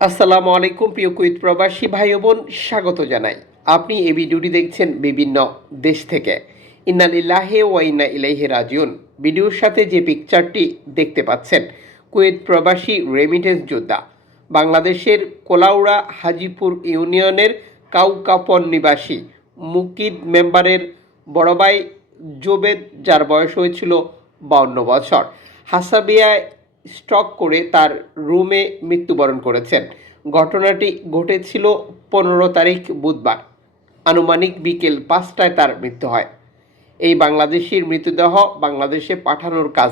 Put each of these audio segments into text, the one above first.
আসসালামু আলাইকুম, প্রিয় কুইত প্রবাসী ভাই বোন, স্বাগত জানাই। আপনি এই ভিডিওটি দেখছেন বিভিন্ন দেশ থেকে। ইন্নালিল্লাহে ওয়া ইন্না ইলাইহি রাজিউন। ভিডিওর সাথে যে পিকচারটি দেখতে পাচ্ছেন, কুয়েত প্রবাসী রেমিটেন্স যোদ্ধা, বাংলাদেশের কোলাউড়া হাজিপুর ইউনিয়নের কাউকাপন নিবাসী মুকিদ মেম্বারের বড় ভাই জোবেদ, যার বয়স হয়েছিল বাউন্ন বছর। হাসাবিয়ায় স্টক করে তার রুমে মৃত্যুবরণ করেছেন। ঘটনাটি ঘটেছিল পনেরো তারিখ বুধবার। আনুমানিক বিকেল পাঁচটায় তার মৃত্যু হয়। এই বাংলাদেশির মৃতদেহ বাংলাদেশে পাঠানোর কাজ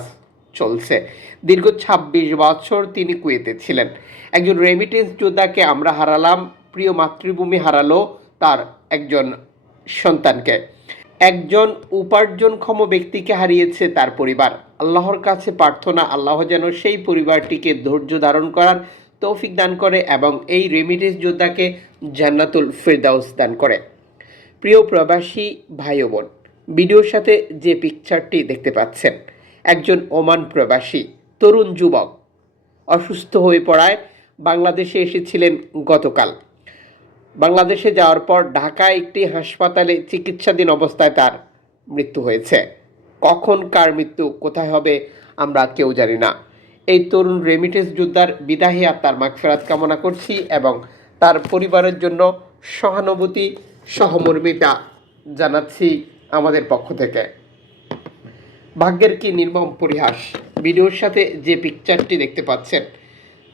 চলছে। দীর্ঘ ছাব্বিশ বছর তিনি কুয়েতে ছিলেন। একজন রেমিটেন্স যোদ্ধাকে আমরা হারালাম, প্রিয় মাতৃভূমি হারালো তার একজন সন্তানকে। একজন উপার্জনক্ষম ব্যক্তিকে হারিয়েছে তার পরিবার। আল্লাহর কাছে প্রার্থনা, আল্লাহ যেন সেই পরিবারটিকে ধৈর্য ধারণ করার তৌফিক দান করে এবং এই রেমিটেন্স যোদ্ধাকে জান্নাতুল ফিরদাউস দান করে। প্রিয় প্রবাসী ভাই বোন ভিডিওর সাথে যে পিকচারটি দেখতে পাচ্ছেন, একজন ওমান প্রবাসী, তরুণ যুবক, অসুস্থ হয়ে পড়ায় বাংলাদেশে এসেছিলেন গতকাল। বাংলাদেশে যাওয়ার পর ঢাকায় একটি হাসপাতালে চিকিৎসাধীন অবস্থায় তার মৃত্যু হয়েছে। কখন কার মৃত্যু, কোথায় হবে, আমরা কেউ জানি না। এই তরুণ রেমিটেন্স যোদ্ধার বিদাহী আত্মার মাগফেরাত কামনা করছি এবং তার পরিবারের জন্য সহানুভূতি, সহমর্মিতা জানাচ্ছি আমাদের পক্ষ থেকে। ভাগ্যের কি নির্মম পরিহাস। ভিডিওর সাথে যে পিকচারটি দেখতে পাচ্ছেন,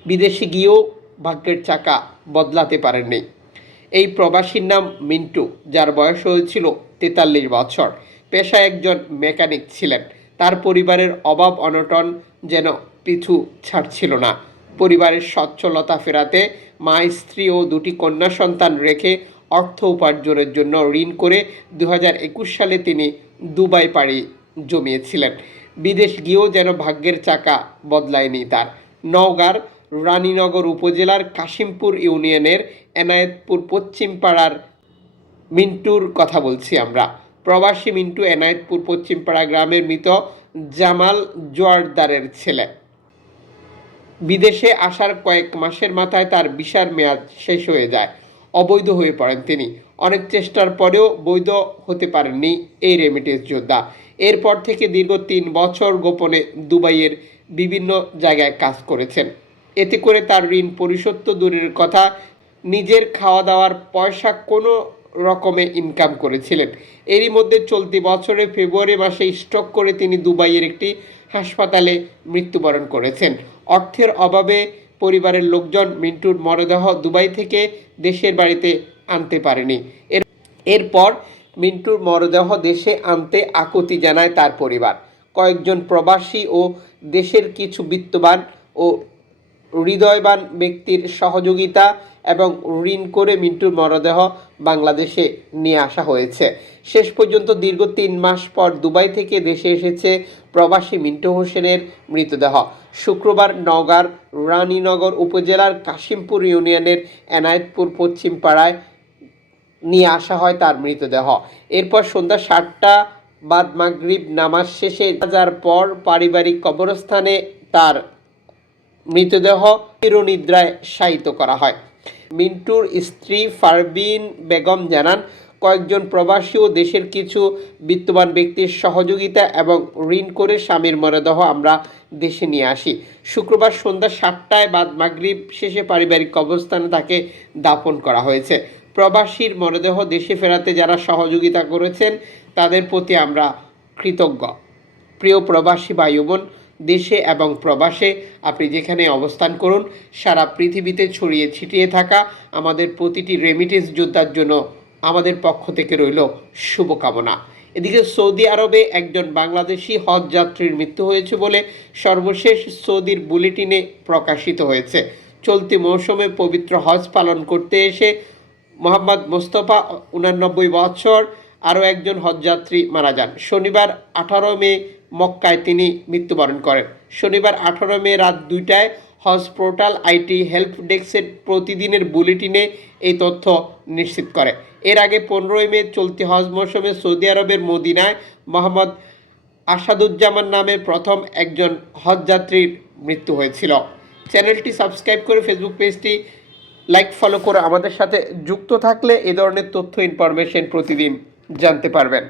বিদেশে গিয়েও ভাগ্যের চাকা বদলাতে পারেননি। এই প্রবাসীর নাম মিন্টু, যার বয়স হয়েছিল তেতাল্লিশ বছর। পেশায় একজন মেকানিক ছিলেন। তার পরিবারের অভাব, অনটন যেন পিছু ছাড়ছিল না। পরিবারের সচ্ছলতা ফেরাতে মা, স্ত্রী ও দুটি কন্যা সন্তান রেখে অর্থ উপার্জনের জন্য ঋণ করে দু হাজার একুশ সালে তিনি দুবাই, পাড়ি জমিয়েছিলেন। বিদেশ গিয়েও যেন ভাগ্যের চাকা বদলায়নি তার। নওগাঁর রানীনগর উপজেলার কাশিমপুর ইউনিয়নের এনায়েতপুর পশ্চিম পাড়ার মিন্টুর কথা বলছি আমরা। প্রবাসী মিন্টু এনায়েতপুর পশ্চিমপাড়া গ্রামের মৃত জামাল জোয়ারদারের ছেলে। বিদেশে আসার কয়েক মাসের মাথায় তার ভিসার মেয়াদ শেষ হয়ে যায়। অবৈধ হয়ে পড়েন তিনি। অনেক চেষ্টার পরেও বৈধ হতে পারেননি এই রেমিটেন্স যোদ্ধা। এরপর থেকে দীর্ঘ তিন বছর গোপনে দুবাইয়ের বিভিন্ন জায়গায় কাজ করেছেন। এতে করে তার ঋণ পরিশোধ তো দূরের কথা। নিজের খাওয়া দাওয়ার পয়সা কোনো রকমে ইনকাম করেছিলেন। এরই মধ্যে চলতি বছরে ফেব্রুয়ারি মাসে স্টক করে তিনি দুবাইয়ের একটি হাসপাতালে মৃত্যুবরণ করেছেন। অর্থের অভাবে পরিবারের লোকজন মিন্টুর মরদেহ দুবাই থেকে দেশের বাড়িতে আনতে পারেনি। এর এরপর মিন্টুর মরদেহ দেশে আনতে আকুতি জানায় তার পরিবার। কয়েকজন প্রবাসী ও দেশের কিছু বিত্তবান ও হৃদয়বান ব্যক্তির সহযোগিতা এবং ঋণ করে মিন্টুর মরদেহ বাংলাদেশে নিয়ে আসা হয়েছে। শেষ পর্যন্ত দীর্ঘ তিন মাস পর দুবাই থেকে দেশে এসেছে প্রবাসী মিন্টু হোসেনের মৃতদেহ। শুক্রবার নওগাঁর রানীনগর উপজেলার কাশিমপুর ইউনিয়নের এনায়েতপুর পশ্চিম পাড়ায় নিয়ে আসা হয় তার মৃতদেহ। এরপর সন্ধ্যা সাতটা বাদ মাগরিব নামাজ শেষে যাওয়ার পর পারিবারিক কবরস্থানে তার মৃতদেহ চিরনিদ্রায় শায়িত করা হয়। মিন্টুর স্ত্রী ফারবিন বেগম জানান, কয়েকজন প্রবাসী ও দেশের কিছু বিত্তবান ব্যক্তির সহযোগিতা এবং ঋণ করে স্বামীর মরদেহ আমরা দেশে নিয়ে আসি। শুক্রবার সন্ধ্যা সাতটায় বাদ মাগরিব শেষে পারিবারিক অবস্থানে তাকে দাপন করা হয়েছে। প্রবাসীর মরদেহ দেশে ফেরাতে যারা সহযোগিতা করেছেন, তাদের প্রতি আমরা কৃতজ্ঞ। প্রিয় প্রবাসী ভাই বোন দেশে এবং প্রবাসে আপনি যেখানে অবস্থান করুন, সারা পৃথিবীতে ছড়িয়ে ছিটিয়ে থাকা আমাদের প্রতিটি রেমিটেন্স যোদ্ধার জন্য আমাদের পক্ষ থেকে রইল শুভকামনা। এদিকে সৌদি আরবে একজন বাংলাদেশি হজ যাত্রীর মৃত্যু হয়েছে বলে সর্বশেষ সৌদির বুলেটিনে প্রকাশিত হয়েছে। চলতি মৌসুমে পবিত্র হজ পালন করতে এসে মোহাম্মদ মোস্তফা উনানব্বই বছর আরও একজন হজযাত্রী মারা যান। শনিবার আঠারো মে মক্কায় তিনি মৃত্যুবরণ করেন। শনিবার আঠারো মে রাত দুইটায় হজ পোর্টাল আইটি হেল্প ডেস্কের প্রতিদিনের বুলেটিনে এই তথ্য নিশ্চিত করে। এর আগে পনেরোই মে চলতি হজ মৌসুমে সৌদি আরবের মদিনায় মোহাম্মদ আসাদুজ্জামান নামে প্রথম একজন হজযাত্রীর মৃত্যু হয়েছিল। চ্যানেলটি সাবস্ক্রাইব করে ফেসবুক পেজটি লাইক, ফলো করে আমাদের সাথে যুক্ত থাকলে এ ধরনের তথ্য ইনফরমেশন প্রতিদিন জানতে পারবেন